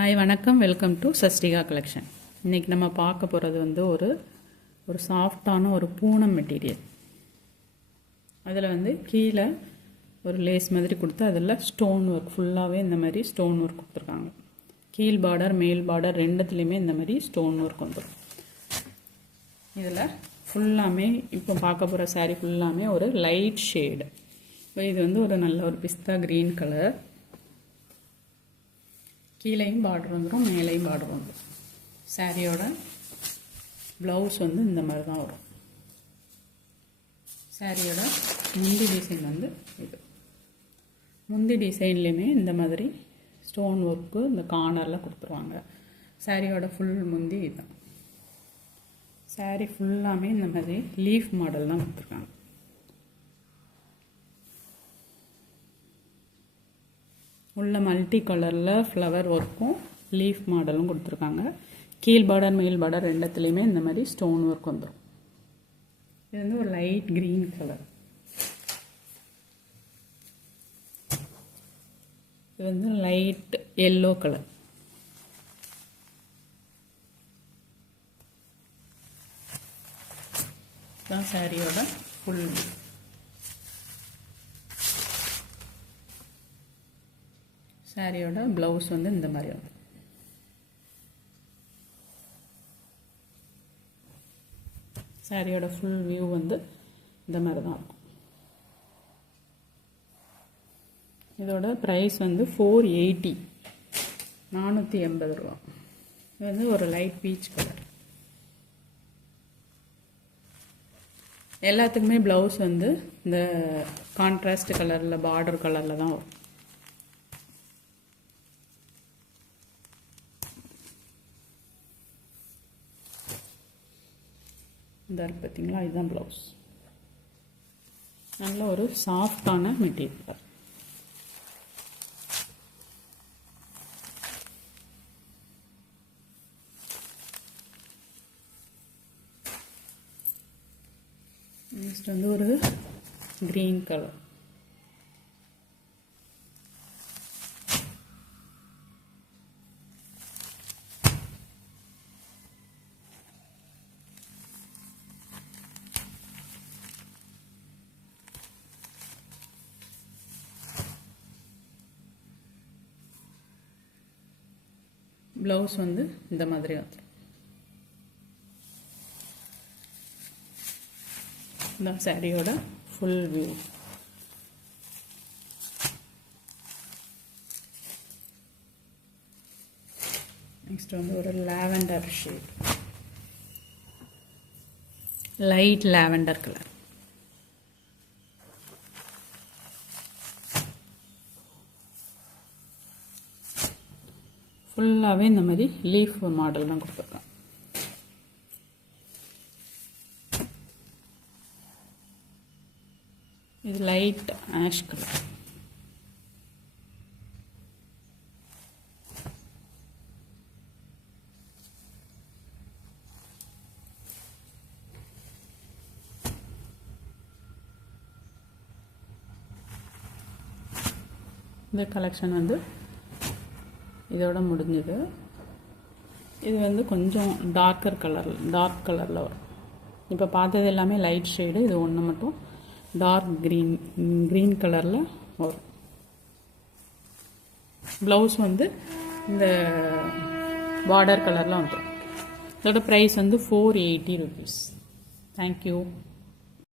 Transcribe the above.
Hi வணக்கம், welcome to Sastika collection. இன்றைக்கி நம்ம பார்க்க போகிறது வந்து ஒரு சாஃப்டான ஒரு பூனம் மெட்டீரியல். அதில் கீழே ஒரு லேஸ் மாதிரி கொடுத்து அதில் ஸ்டோன் ஒர்க் ஃபுல்லாகவே இந்த மாதிரி ஸ்டோன் ஒர்க் கொடுத்துருக்காங்க. கீழ் பார்டர் மேல் பார்டர் ரெண்டுத்துலேயுமே இந்த மாதிரி ஸ்டோன் ஒர்க் வந்துடும். இதில் ஃபுல்லாமே இப்போ பார்க்க போகிற சாரீ ஃபுல்லாமே ஒரு லைட் ஷேடு. இப்போ இது ஒரு நல்ல ஒரு பிஸ்தா க்ரீன் கலர். கீழேயும் பார்டர் வந்துடும், மேலேயும் பார்டர் வந்துடும். சாரியோட ப்ளவுஸ் இந்த மாதிரி தான் வரும். சாரியோட முந்தி டிசைன் இது. முந்தி டிசைன்லேயுமே இந்த மாதிரி ஸ்டோன் ஒர்க்கு இந்த கார்னரில் கொடுத்துருவாங்க. சாரியோட ஃபுல் முந்தி இதுதான். சாரி ஃபுல்லாமே இந்த மாதிரி லீஃப் மாடல் தான் கொடுத்துருக்காங்க. உள்ள மல்டி கலரில் ஃப்ளவர் ஒர்க்கும் லீஃப் மாடலும் கொடுத்துருக்காங்க. கீழ் பார்டர் மேல் பார்டர் ரெண்டுத்துலேயுமே இந்த மாதிரி ஸ்டோன் ஒர்க் வந்துடும். இது ஒரு லைட் க்ரீன் கலர். இது லைட் எல்லோ கலர். தான் சாரியோட ஃபுல். சாரியோட ப்ளவுஸ் இந்த மாதிரி வரும். சாரியோட ஃபுல் வியூ இந்த மாதிரி தான் இருக்கும். இதோட ப்ரைஸ் 480, 480 ரூபா. இது ஒரு லைட் பீச் கலர். எல்லாத்துக்குமே ப்ளவுஸ் இந்த கான்ட்ராஸ்ட் கலரில் பார்டர் கலரில் தான் வரும். இந்த பார்த்தீங்களா, இதுதான் ப்ளவுஸ். நல்ல ஒரு சாஃப்டான மெட்டீரியல். நெக்ஸ்ட் ஒரு க்ரீன் கலர். ப்ளவுஸ் இந்த மாதிரி வந்துடும். இந்த சாரியோட ஃபுல் வியூ. நெக்ஸ்ட் ஒரு lavender shade, light lavender colour. ஃபுல்லாகவே இந்த மாதிரி லீஃப் மாடல் தான் கொடுத்துருக்கேன். இது லைட் ஆஷ் கலர். இந்த கலெக்ஷன் இதோட முடிஞ்சது. இது கொஞ்சம் டார்க் கலரில் வரும். இப்போ பார்த்தது எல்லாமே லைட் ஷேடு. இது ஒன்று மட்டும் டார்க் க்ரீன் கலரில் வரும். ப்ளவுஸ் இந்த பார்டர் கலரில் வந்துடும். இதோட ப்ரைஸ் 480 rupees. தேங்க்யூ.